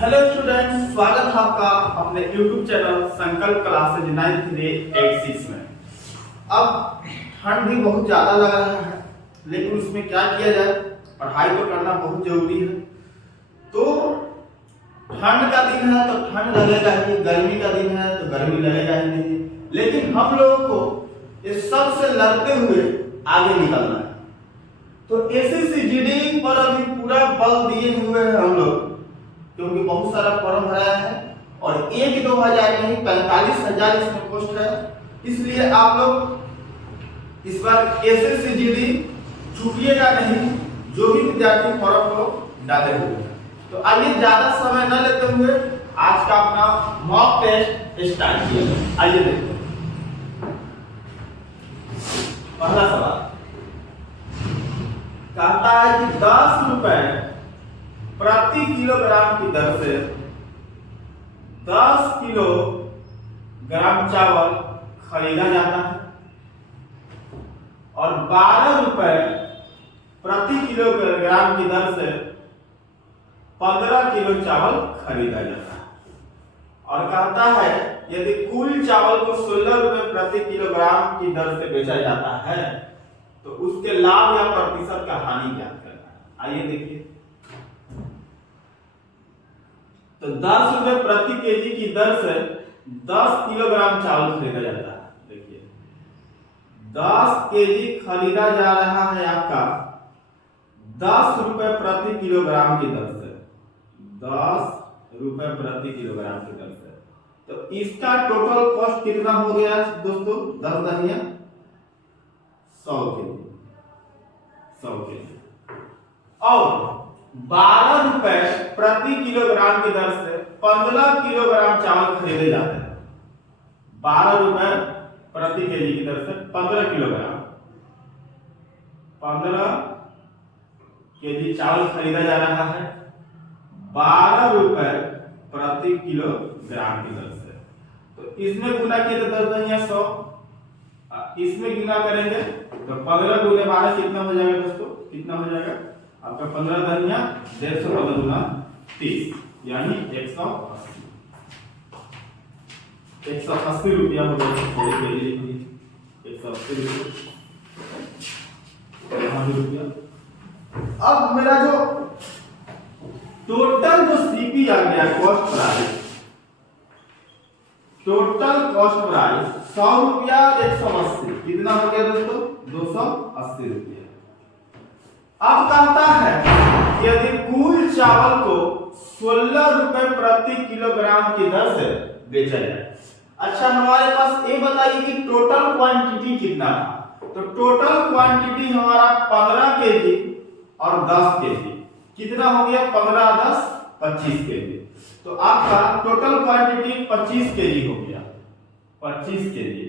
Hello students, स्वागत है आपका अपने YouTube चैनल संकल्प क्लासेज 9386 में। अब ठंड भी बहुत ज़्यादा लग रहा है, लेकिन उसमें क्या किया जाए, पढ़ाई तो करना बहुत जरूरी है। तो ठंड का दिन है तो ठंड लगेगा ही, गर्मी का दिन है तो गर्मी लगेगा ही नहीं, लेकिन हम लोगों को इस सब से लड़ते हुए आगे निकलना है। तो एसएससी जीडी पर अभी पूरा बल दिए हुए हैं हम लोग, क्योंकि बहुत सारा फॉर्म भराया है और 1-2 हजार नहीं 45,000 इसमें पोस्ट है। इसलिए आप लोग इस बार एसएससी जीडी छूटिएगा नहीं, जो भी विद्यार्थी फॉर्म को डाले हुए हैं। तो आइए ज्यादा समय न लेते हुए आज का अपना मॉक टेस्ट स्टार्ट किया जाए। आइए देखते हैं। पहला सवाल कहता है कि 10 रुपए प्रति किलोग्राम की दर से 10 किलोग्राम चावल खरीदा जाता है और 12 रुपए प्रति किलोग्राम की दर से 15 किलो चावल खरीदा जाता है। और कहता है यदि कुल चावल को 16 रुपए प्रति किलोग्राम की दर से बेचा जाता है तो उसके लाभ या प्रतिशत का हानि ज्ञात करना है। आइए देखिए। तो 10 रुपए प्रति केजी की दर से 10 किलोग्राम चावल खरीदा जाता है। देखिए 10 केजी खरीदा जा रहा है आपका 10 रुपए प्रति किलोग्राम की दर से, 10 रुपए प्रति किलोग्राम की दर से। तो इसका टोटल कॉस्ट कितना हो गया दोस्तों? 10 दनिया 100 केजी, 100 केजी। और 12 रुपए प्रति किलोग्राम की दर से 15 किलोग्राम चावल खरीदे जाते हैं। 12 रुपए प्रति केजी की दर से 15 किलोग्राम, 15 केजी चावल खरीदा जा रहा है 12 रुपए प्रति किलोग्राम की दर से। तो इसमें गुना किए तो 10 दनिया 100, इसमें गुना करेंगे तो 15 गुने 12 कितना हो जाएगा दोस्तों? कितना हो जाएगा आपका? 15 दनिया 150, 15 गुना 30 यानी 180, 180 रुपया हो गया। 180 रुपया। अब मेरा जो टोटल जो सीपी आ गया, cost price, total cost price 100 रुपया 180, कितना हो गया दोस्तों? 280 रुपया। अब कहता है यदि कुल चावल को 16 रुपए प्रति किलोग्राम की दर से बेचा जाए। अच्छा, हमारे पास ये बताइए कि टोटल क्वांटिटी कितना था? तो टोटल क्वांटिटी हमारा 15 केजी और 10 केजी, कितना हो गया? 15 10 25 केजी। तो आपका टोटल क्वांटिटी 25 केजी हो गया, 25 केजी।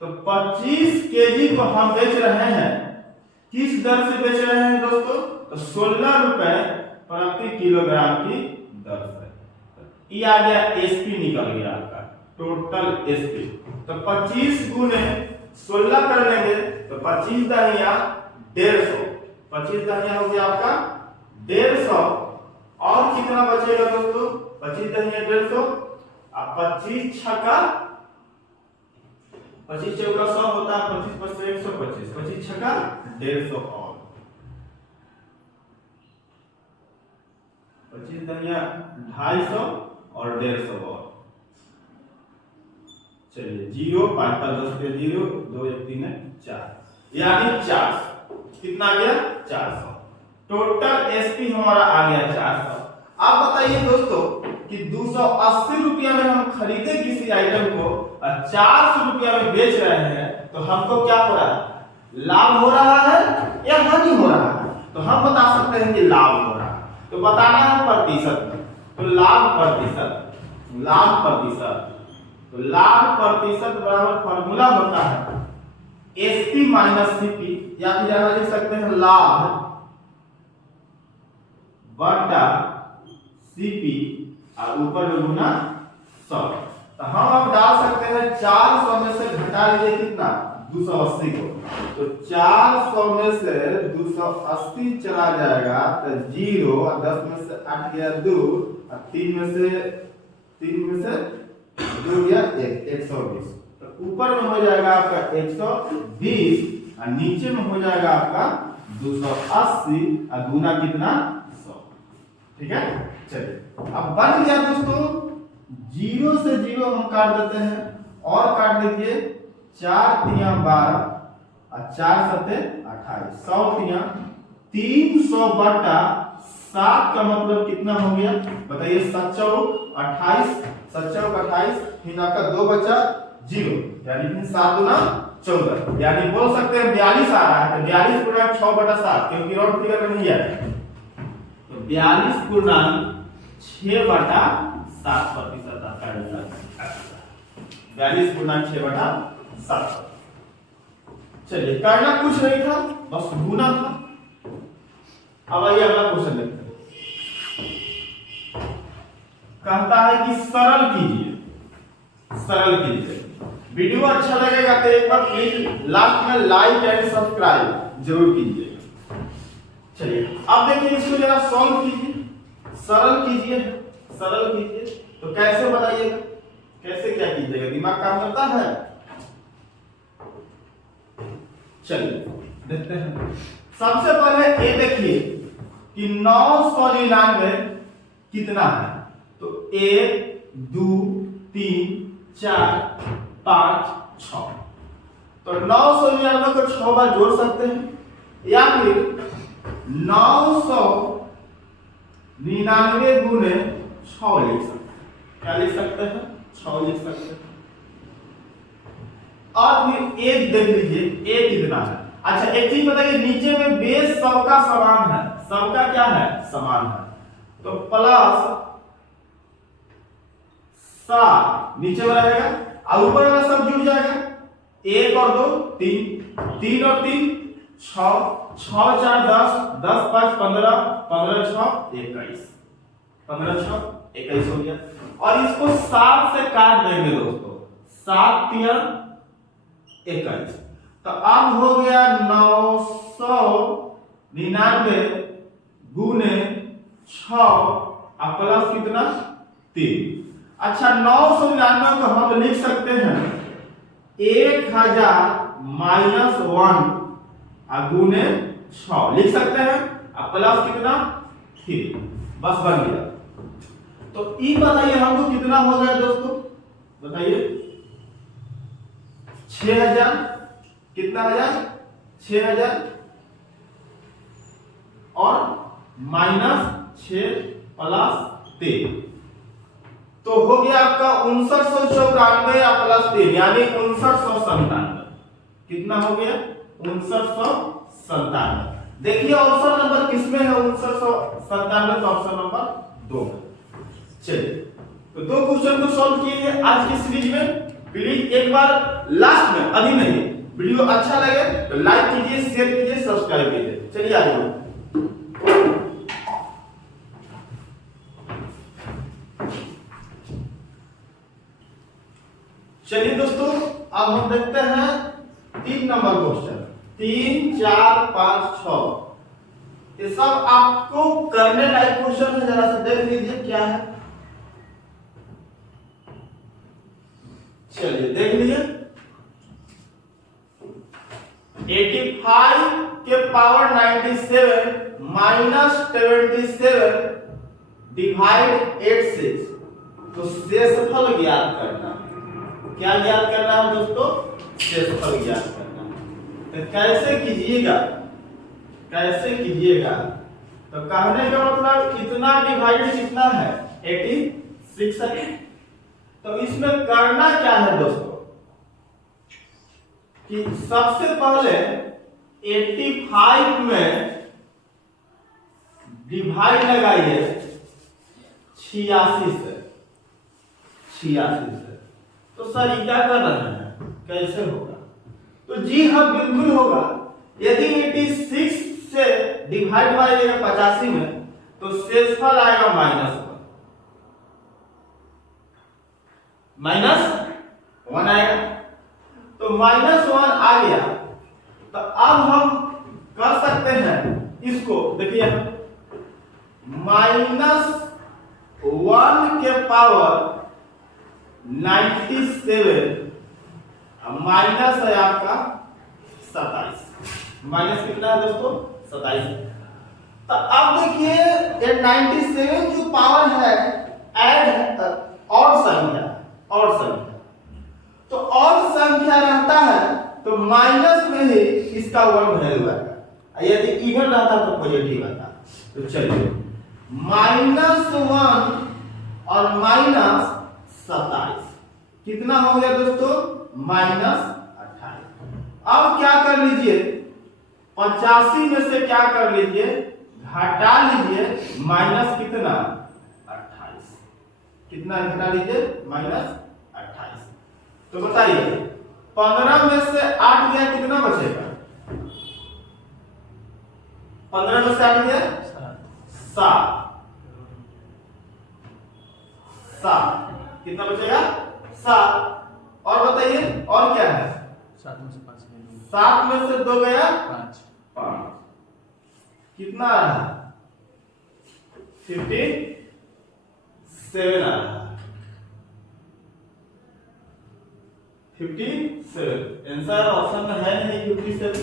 तो 25 केजी को हम बेच रहे हैं, किस दर से बेच रहे हैं दोस्तों? तो 16 रुपए प्रति किलोग्राम की दर से। ये आ गया एसपी, निकल गया आपका टोटल एसपी। तो 25 गुने 16 कर लेंगे तो 25 दनिया 150, 25 दनिया हो गया आपका 150। और कितना बचेगा दोस्तों? 25 दनिया 150, अब 25 छक्का 25 चौका 100 होता है, 25 पर से 125, 25 छक्का 150 और 25 दनिया 250 और 150 और। चलिए 0 5 5 10 के 0 2 1 3 4, यानी 400। कितना आ गया? 400। टोटल एसपी हमारा आ गया 400। आप बताइए दोस्तों कि 280 रुपया में हम खरीदे किसी आइटम को और 400 रुपया में बेच रहे हैं, तो हमको क्या हो रहा है? लाभ हो रहा है या हानि हो रहा है? तो हम बता सकते हैं कि लाभ हो रहा है। तो बताना है प्रतिशत में, तो लाभ प्रतिशत, लाभ प्रतिशत। तो लाभ प्रतिशत बराबर फॉर्मूला होता है एसपी माइनस सीपी, या फिर यहां लिख सकते हैं लाभ बटा सीपी और ऊपर में गुना 100। तो हम अब डाल सकते हैं 400 में से घटा लीजिए कितना? 280 को, तो 400 में से 280 चला जाएगा तो 0, और 10 में से 8 गया 2, और 3 में से 2 गया 120। तो ऊपर में हो जाएगा आपका 120 और नीचे में हो जाएगा आपका 280 और गुना कितना 100। ठीक है, चलिए अब बन गया दोस्तों। 0 से 0 हम काट देते हैं और काट देखिए 4 तिया 12 और 4 सते 28, 100 तिया 300 बटा 7 का मतलब कितना हो गया बताइए? 7 चौक 28, 7 चौक 28, फिर आपका 2 बचा 0, यानी फिर 7 गुना 14, यानी बोल सकते हैं 42 आ रहा है। तो 42 पूर्णांक 6 बटा 7, क्योंकि राउंड फिगर में नहीं आया, तो 42 पूर्णांक 6 बटा 7% आता है। 42 पूर्णांक 6 बटा 7। चलिए, करना कुछ नहीं था, बस गुना था। अब आइए अगला क्वेश्चन देखते हैं। कहता है कि सरल कीजिए, सरल कीजिए। वीडियो अच्छा लगेगा तो एक बार प्लीज लास्ट में लाइक एंड सब्सक्राइब जरूर कीजिएगा। चलिए अब देखिए, इसको जरा सॉल्व कीजिए, सरल कीजिए, सरल कीजिए। तो कैसे बनाइएगा, कैसे क्या कीजिएगा, दिमाग काम करता है? चलिए देखते हैं। सबसे पहले ये देखिए कि 999 कितना है, तो 1 2 3 4 5 6, तो 999 को 6 बार जोड़ सकते हैं, या फिर 999 गुने 6 लिख सकते हैं। क्या लिख सकते हैं? 6 लिख सकते हैं। और फिर एक देख लीजिए, एक कितना है। अच्छा एक चीज बताइए, नीचे में बेस सबका समान है, सबका क्या है? समान है, तो प्लस 7 नीचे में रहेगा और ऊपर वाला सब जुड़ जाएगा। 1 और 2 3, 3 और 3 6, 6 4 10, 10 5 15, 15 6 21, 15 6 21 हो गया। और इसको 7 से काट देंगे दोस्तों, 7 तिया 21, तो अब हो गया 999 गुने 6 और प्लस कितना 3। अच्छा 999 को हम लिख सकते हैं 1000 माइनस 1 और गुने 6 लिख सकते हैं, और प्लस कितना 3, बस बन गया। तो ई बताइए हमको कितना हो गया दोस्तों, बताइए? 6000, कितना हजार? 6000 और माइनस 6 प्लस 3, तो हो गया आपका 5994 या प्लस 3, यानी 5997। कितना हो गया? 5997। देखिए ऑप्शन नंबर किसमें है? 5997 का ऑप्शन नंबर 2 में। चलिए, तो 2 क्वेश्चन को सॉल्व किए हैं आज की सीरीज में। प्लीज एक बार लास्ट में, अभी नहीं, वीडियो अच्छा लगे तो लाइक कीजिए, शेयर कीजिए, सब्सक्राइब कीजिए। चलिए आगे बढ़ो। चलिए दोस्तों, अब हम देखते हैं 3 नंबर क्वेश्चन। 3 4 5 6 ये सब आपको करने लायक क्वेश्चन है, जरा सा देख लीजिए क्या है। चलिए देख लीजिए, 85 के पावर 97 माइनस 77 डिवाइड 86, तो शेषफल ज्ञात करना। क्या ज्ञात करना है दोस्तों? शेषफल ज्ञात करना। तो कैसे कीजिएगा, कैसे कीजिएगा? तो कहने का मतलब कितना डिवाइड कितना है? 86 है। तो इसमें करना क्या है दोस्तों कि सबसे पहले 85 में डिवाइड लगाइए 86 से, 86 से। तो सर ये क्या कर रहे हैं, कैसे होगा? तो जी हाँ बिल्कुल होगा। यदि 86 से डिवाइड करिएगा 85 में, तो शेषफल आएगा -1 आएगा। तो तो -1 आ गया। तो अब हम कर सकते हैं इसको, देखिए -1 के पावर 97 माइनस है आपका 27, माइनस कितना है दोस्तों 27। तो अब देखिए ये 97 जो पावर है ऐड और संख्या, तो और संख्या रहता है तो माइनस में ही इसका 1 वैल्यू आएगा, यदि इवन रहता तो पॉजिटिव आता। तो चलिए -1 और -27 कितना हो गया दोस्तों -28। अब क्या कर लीजिए 85 में से क्या कर लीजिए घटा लीजिए माइनस कितना 28, कितना घटा लीजिए -28। तो बताइए 15 में से 8 गया कितना बचेगा, 15 में से 8 गया 7, कितना बचेगा 7। और बताइए और क्या है 7 में से 5 गया, 7 में से 2 गया 5, कितना आ रहा है 57 आ रहा है, 57 आंसर ऑप्शन में है नहीं 57,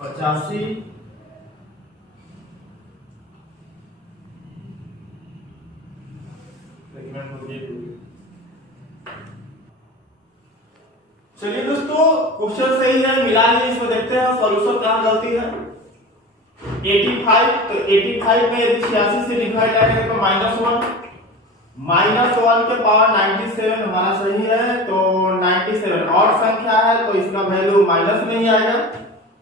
85 चलिए दोस्तों क्वेश्चन सही है, मिला लीजिए, इसमें देखते हैं सॉल्यूशन कहां गलती है। 85, तो 85 में यदि 86 से डिवाइड करेंगे तो -1 के पावर 97 हमारा सही है, तो 97 और संख्या है तो इसका वैल्यू माइनस नहीं आएगा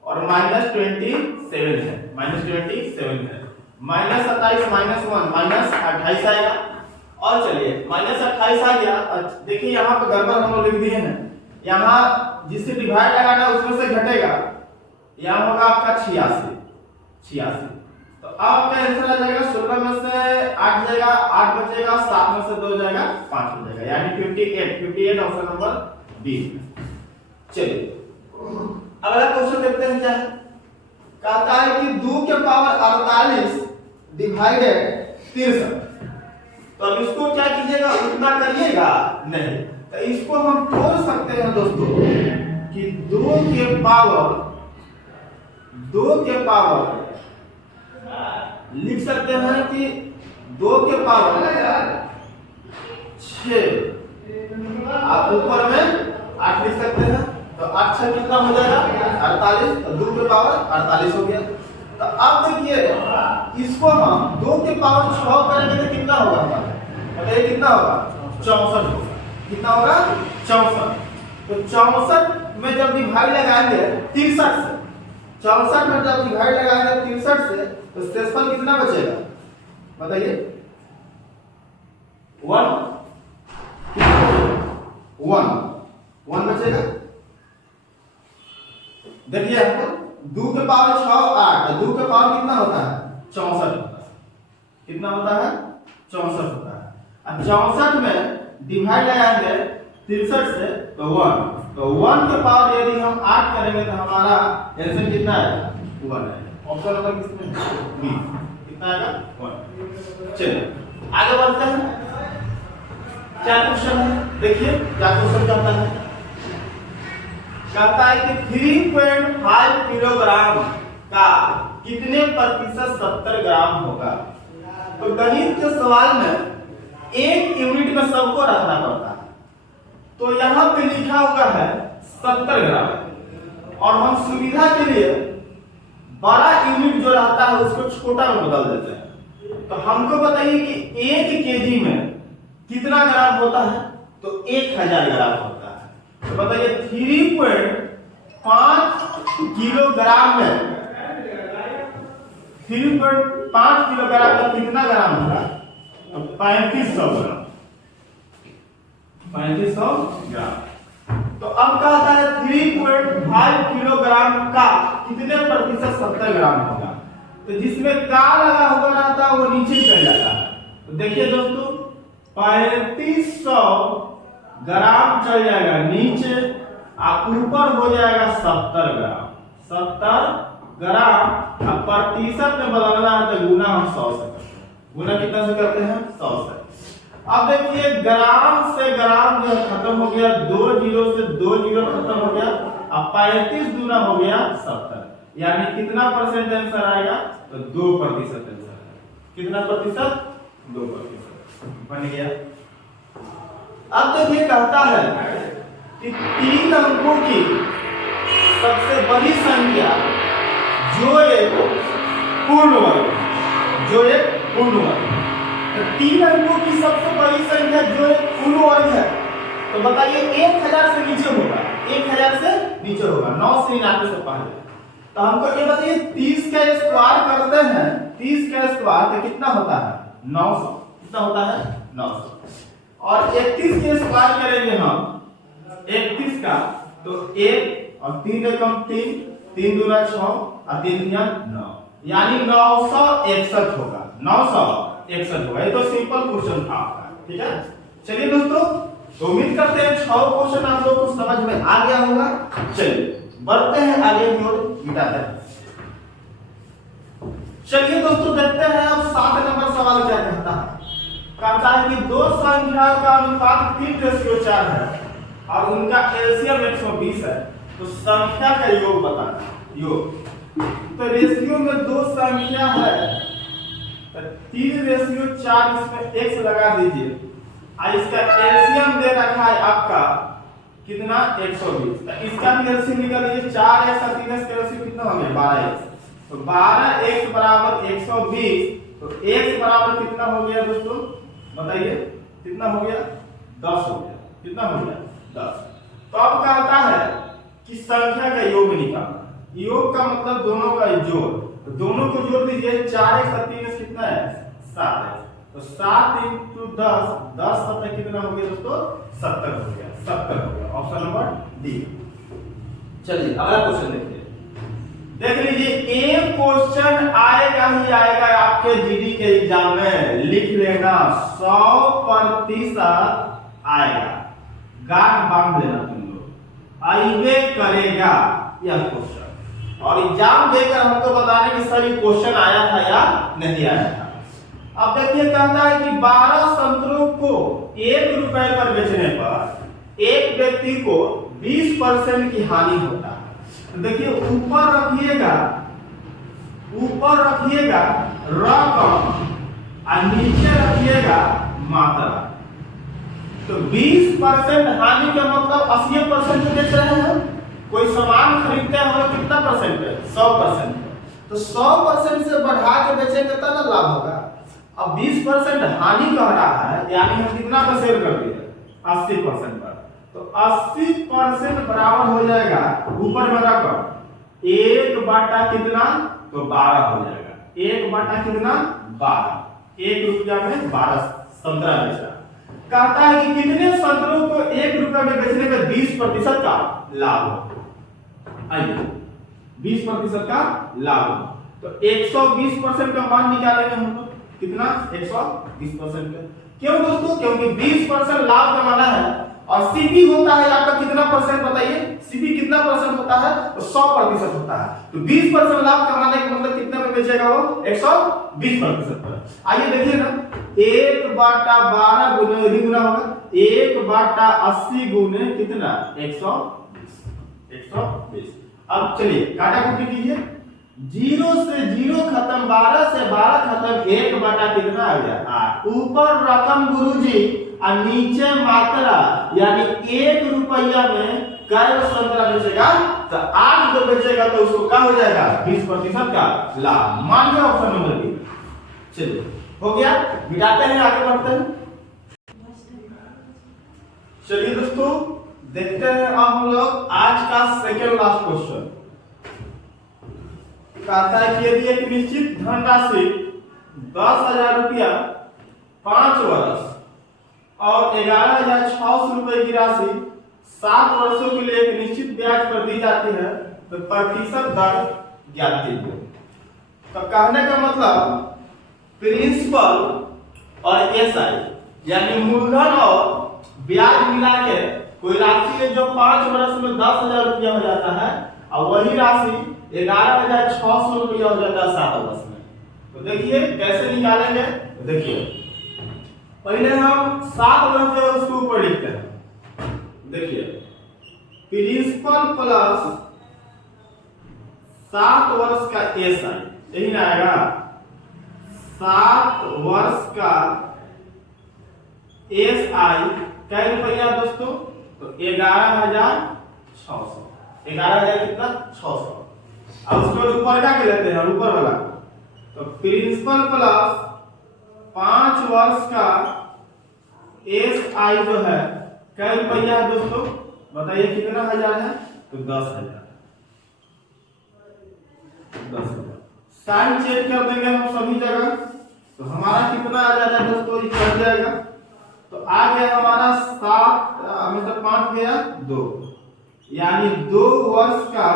और -27 है, -27 है, -27 -1 -28 आएगा। और चलिए -28 आ गया, देखिए यहाँ पे गड़बड़ हम लोग लिख दिए हैं, यहाँ जिससे डिवाइड लगाना है उसमें से घटेगा, यहाँ होगा आपका 86। तो आपका आंसर आ जाएगा 16 में से 8 जाएगा 8 बचेगा, 7 में से 2 जाएगा 5 हो जाएगा, यानी 58 ऑप्शन नंबर बी। चलिए अगला क्वेश्चन देखते हैं क्या है। कहता है कि 2 के पावर 48 डिवाइडेड 63। तो अब इसको क्या कीजिएगा उतना करिएगा नहीं, तो इसको हम तोड़ सकते हैं दोस्तों कि 2 के पावर लिख सकते हैं कि 2 के पावर 6, आप ऊपर में 8 लिख सकते हैं, तो 8 6 कितना हो जाएगा 48, तो 2 के पावर 48 हो गया। तो अब देखिए इसको हम 2 के पावर 6 करेंगे तो कितना होगा, बताइए कितना होगा 64 होगा, कितना होगा 64। तो 64 में जब डिवाइड लगाएंगे 63 से, 64 में जब डिवाइड लगाएंगे 63 से तो शेषफल कितना बचेगा बताइए 1 बचेगा। देखिए 2 के पावर 6 8, 2 के पावर कितना होता है 64 होता है, कितना होता है 64 होता है। अब 64 में डिवाइड लगाएंगे 63 से तो 1 के पावर यदि हम 8 करेंगे तो हमारा आंसर कितना आएगा 1 है, ऑप्शन नंबर किसमें बी, कितना आएगा 1। चलिए आगे बढ़ते हैं, क्या क्वेश्चन है, देखिए क्या क्वेश्चन कहता है। कहता है कि 3.5 किलोग्राम का कितने प्रतिशत 70 ग्राम होगा। तो गणित के सवाल में 1 यूनिट में सबको रखना पड़ता है, तो यहाँ पे लिखा हुआ है 70 ग्राम और हम सुविधा के लिए बड़ा यूनिट जो रहता है उसको छोटा में बदल देते हैं। तो हमको बताइए कि 1 केजी में कितना ग्राम होता है, तो 1000 ग्राम होता है। तो बताइए 3.5 किलोग्राम में 3.5 किलोग्राम में कितना ग्राम होगा, तो 3500 ग्राम, 3500 ग्राम। तो अब कहता है 3.5 किलोग्राम का कितने प्रतिशत 70 ग्राम होगा। तो जिसमें का लगा हुआ रहता है वो नीचे चल जाता है। तो देखिए दोस्तों 3500 ग्राम चल जाएगा नीचे, और ऊपर हो जाएगा 70 ग्राम। 70 ग्राम। अब प्रतिशत में बदलना है तो गुना हम 100 से करते हैं। गुना कितना से करते हैं? 100 से। अब देखिए ग्राम से ग्राम जो खत्म हो गया, 2 जीरो से 2 जीरो खत्म हो गया। अब 35 दूना हो गया 70, यानी कितना परसेंट आंसर आएगा? तो 2% आंसर आएगा। कितना प्रतिशत? 2% बन गया। अब देखिए कहता है कि 3 अंकों की सबसे बड़ी संख्या जो एक पूर्ण वर्ग, जो एक पूर्ण वर्ग, तो 3 अंकों की सबसे बड़ी संख्या जो एक पूर्ण वर्ग है, तो बताइए 1000 से नीचे होगा, 1000 से नीचे होगा, 9 से 99 से पहले। तो हमको ये बताइए 30 का स्क्वायर करते हैं, 30 का स्क्वायर तो कितना होता है? 900। कितना होता है? 900। और 31 के स्क्वायर करेंगे हम, 31 का, तो 1 और 3 एकम 3, 3 दूना 6 और 3 तिया 9, यानी 961 होगा। 961 होगा। ये तो सिंपल क्वेश्चन था आपका, ठीक है। चलिए दोस्तों, तो उम्मीद करते हैं 6 क्वेश्चन आप लोगों को समझ में आ गया होगा। चलिए बढ़ते हैं आगे की ओर, मिटाते हैं। चलिए दोस्तों देखते हैं अब 7 नंबर सवाल क्या कहता है। कहता है कि दो संख्या का अनुपात 3:4 है और उनका एलसीएम 120 है, तो संख्या का योग बताना। योग तो रेशियो में दो संख्या है, तो 3:4 इसमें x लगा दीजिए, और इसका एलसीएम दे रखा है आपका कितना? 120। तो इसका भी एलसीएम निकाल लीजिए। 4x और 3x का एलसीएम कितना हो गया? 12x। तो 12x बराबर 120, तो x बराबर कितना हो गया दोस्तों? बताइए कितना हो गया? 10 हो गया। कितना हो गया? 10। तो अब कहता है कि संख्या का योग निकालना। योग का मतलब दोनों का जोड़, तो दोनों को जोड़ दीजिए। 4x और 3x कितना है? 7x। तो 7 × 10, 10 7 कितना हो गया दोस्तों? 70 हो गया। 70 हो गया। Option number D. चलिए अगला क्वेश्चन देखिए। देख लीजिए, एक क्वेश्चन आएगा ही आएगा आपके जीडी के एग्जाम में, लिख लेना 100% आएगा। गांठ बांध लेना तुम लोग, आइए करेगा यह क्वेश्चन। और एग्जाम देकर हमको बताने कि सर ये क्वेश्चन आया था या नहीं आया था। अब देखिए कहता है कि 12 संतरों को 1 रुपए पर बेचने पर एक व्यक्ति को 20% की हानि होता है। तो देखिए ऊपर रखिएगा रकम और नीचे रखिएगा मात्रा। तो 20% हानि का मतलब 80% बेच रहे हैं। कोई सामान खरीदते हैं हम लोग कितना परसेंट है? 100%। तो 100% से बढ़ा के बेचेंगे तब ना लाभ होगा। अब 20% हानि कह रहा है, यानी हम कितना पर सेल कर दिए? 80% पर। तो 80% बराबर हो जाएगा, ऊपर में रकम 1 बटा कितना? तो 12 हो जाएगा। 1 बटा कितना? 12। 1 रुपया में 12 संतरा बेचा। कहता है कि कितने संतरों को 1 रुपया में बेचने में 20% का लाभ हो? आइए 20% का लाभ हो, तो 120% का मान निकालेंगे हम लोग। कितना? 120% का। क्यों दोस्तों? क्योंकि 20% लाभ कमाना है, और सीपी होता है आपका कितना परसेंट? बताइए सीपी कितना परसेंट होता है? तो 100% होता है। तो 20% लाभ कमाने का मतलब कितना में बेचेगा वो? 120% पर। आइए देखिए ना, 1 बटा 12 गुने गुना होगा 1 बटा 80 गुने कितना? 120। अब चलिए काटा कुटी कीजिए। 0 से 0 खत्म, 12 से 12 खत्म, 1 बटा कितना आ गया? 8। ऊपर रकम गुरुजी और नीचे मात्रा, यानी 1 रुपया में कै संतरा बेचेगा? तो 8 जो बेचेगा तो उसको क्या हो जाएगा? 20% का लाभ। मान लिया ऑप्शन नंबर बी। चलिए हो गया, मिटाते हैं, आगे बढ़ते हैं। चलिए दोस्तों देखते हैं अब हम लोग आज का सेकेंड लास्ट क्वेश्चन। कहता है कि यदि एक निश्चित धनराशि 10,000 रुपया 5 वर्ष और 11,600 रुपए की राशि 7 वर्षों के लिए एक निश्चित ब्याज पर दी जाती है, तो प्रतिशत दर ज्ञात कीजिए। तो कहने का मतलब प्रिंसिपल और एसआई, यानी मूलधन और ब्याज मिला के कोई राशि है जो 5 वर्ष में 10,000 रुपया हो जाता है और वही राशि 11,600 रुपया हो जाता है 7 वर्ष में। तो देखिए कैसे निकालेंगे। तो देखिए पहले हम 7 वर्ष जो है उसको ऊपर लिखते हैं। देखिए प्रिंसिपल प्लस 7 वर्ष का एसआई, यही ना आएगा 7 वर्ष का एसआई क्या रुपया दोस्तों, तो 11,600। 11,000 कितना 600। अब उसको ऊपर क्या लेते हैं ऊपर वाला, तो प्रिंसिपल प्लस 5 वर्ष का एसआई जो है क्या रुपया है दोस्तों, बताइए कितना हजार है, तो 10,000। 10,000 साइन चेक कर देंगे हम सभी जगह, तो हमारा कितना आ जाएगा दोस्तों, ये कट जाएगा। तो आ गया हमारा 7 मतलब 5 गया 2, यानी 2 वर्ष का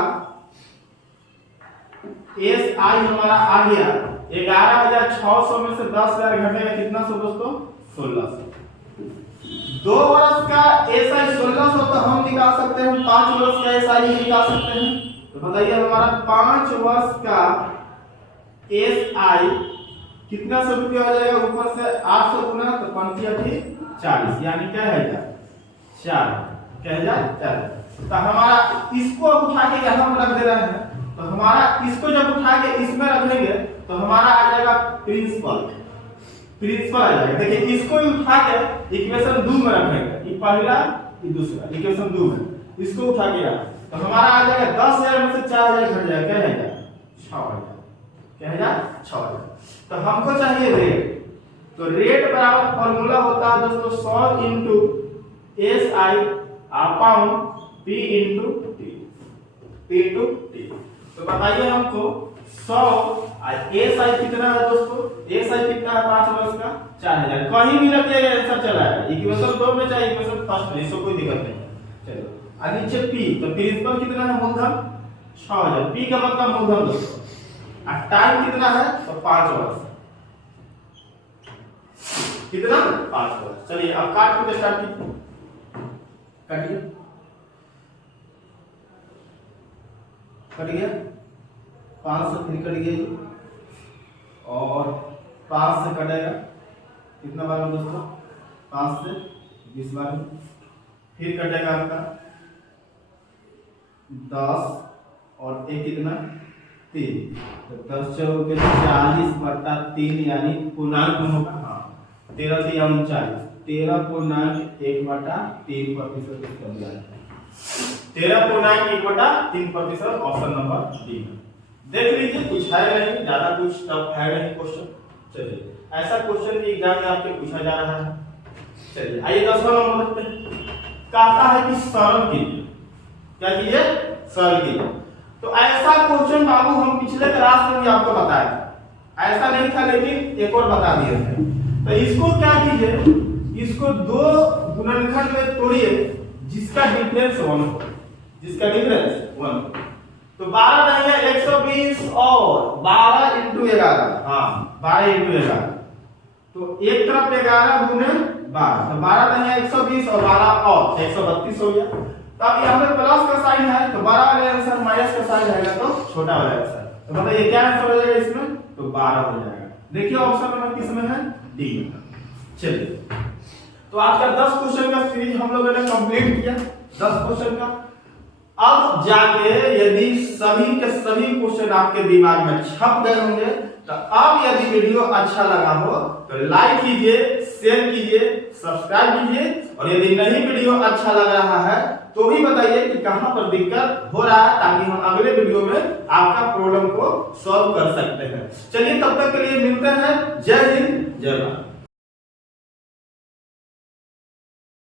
एसआई हमारा आ गया 11,600 में से 10,000 घटेगा कितना सौ दोस्तों, 1,600। 2 वर्ष का एसआई 1,600 तो हम निकाल सकते हैं, 5 वर्ष का एसआई निकाल सकते हैं। तो बताइए हमारा 5 वर्ष का एसआई कितना सौ रुपया हो जाएगा, ऊपर से 800 गुना तो 40, यानी क्या है 4, क्या है 4। तो हमारा इसको उठा के यहाँ रख दे रहे हैं, तो हमारा इसको जब उठा के इसमें रखेंगे तो हमारा आ जाएगा प्रिंसिपल आ जाएगा। देखिए इसको उठा के इक्वेशन 2 में रखेंगे, ये पहला ये दूसरा इक्वेशन 2 में इसको उठा के तो हमारा आ जाएगा 10,000 में से 4,000 घट जाएगा, क्या है 6,000, क्या है 6,000। तो हमको चाहिए रेट, तो रेट बराबर फॉर्मूला होता है दोस्तों 100 into SI upon P into T. तो बताइए हमको 100 एसआई कितना है दोस्तों, एसआई कितना है 5 वर्ष का 4,000। कहीं भी रखिएगा आंसर चला है, इक्वेशन 2 में चाहे इक्वेशन फर्स्ट में, इसको कोई दिक्कत नहीं है। चलो और नीचे पी, तो प्रिंसिपल कितना है मूलधन 6,000, पी का मतलब मूलधन दोस्तों, और टाइम कितना है तो 5 वर्ष, कितना 5 वर्ष। चलिए अब काट के स्टार्ट कीजिए, काटिए, कट गया 5 से फिर कट गया और 5 से कटेगा कितना बार में दोस्तों, 5 से 20 बार में, फिर कटेगा आपका 10 और एक कितना 3, तो 10 चौके 40/3 यानी पूर्णांक में होगा, हाँ 13 से 39, 13.1/3% इसका दिया है, 13.1/3% ऑप्शन नंबर डी। देख लीजिए कुछ है नहीं, ज्यादा कुछ टफ है नहीं क्वेश्चन। चलिए ऐसा क्वेश्चन भी एग्जाम में आपके पूछा जा रहा है। चलिए आइए 10वां नंबर देखते हैं। कहता है कि सरल कीजिए, क्या कीजिए सरल कीजिए। तो ऐसा क्वेश्चन बाबू हम पिछले क्लास में भी आपको बताया था, ऐसा नहीं था लेकिन एक और बता दिए थे। तो इसको क्या कीजिए, इसको 2 गुणनखंड में तोड़िए जिसका डिफरेंस 1 हो, जिसका डिफरेंस 1। तो 12 नहीं है 120 और 12 इंटू 11, हाँ 12 इंटू 11, तो एक तरफ 11 गुने 12, तो 12 नहीं है 120 और 12 और 132 हो गया। तो अब यहाँ पे प्लस का साइन है तो बड़ा वाला आंसर, माइनस का साइन रहेगा तो छोटा वाला आंसर। तो बताइए क्या आंसर हो जाएगा इसमें, तो 12 हो जाएगा। देखिए ऑप्शन नंबर किस में है, डी में। चलिए तो आज का 10 क्वेश्चन का सीरीज हम लोगों ने कंप्लीट किया, 10 क्वेश्चन का। अब जाके यदि सभी के सभी क्वेश्चन आपके दिमाग में छप गए होंगे, तो अब यदि वीडियो अच्छा लगा हो तो लाइक कीजिए, शेयर कीजिए, सब्सक्राइब कीजिए, और यदि नहीं वीडियो अच्छा लग रहा है तो भी बताइए कि कहां पर दिक्कत हो रहा है, ताकि हम अगले वीडियो में आपका प्रॉब्लम को सॉल्व कर सकते हैं। चलिए तब तक के लिए मिलते हैं। जय हिंद, जय भारत।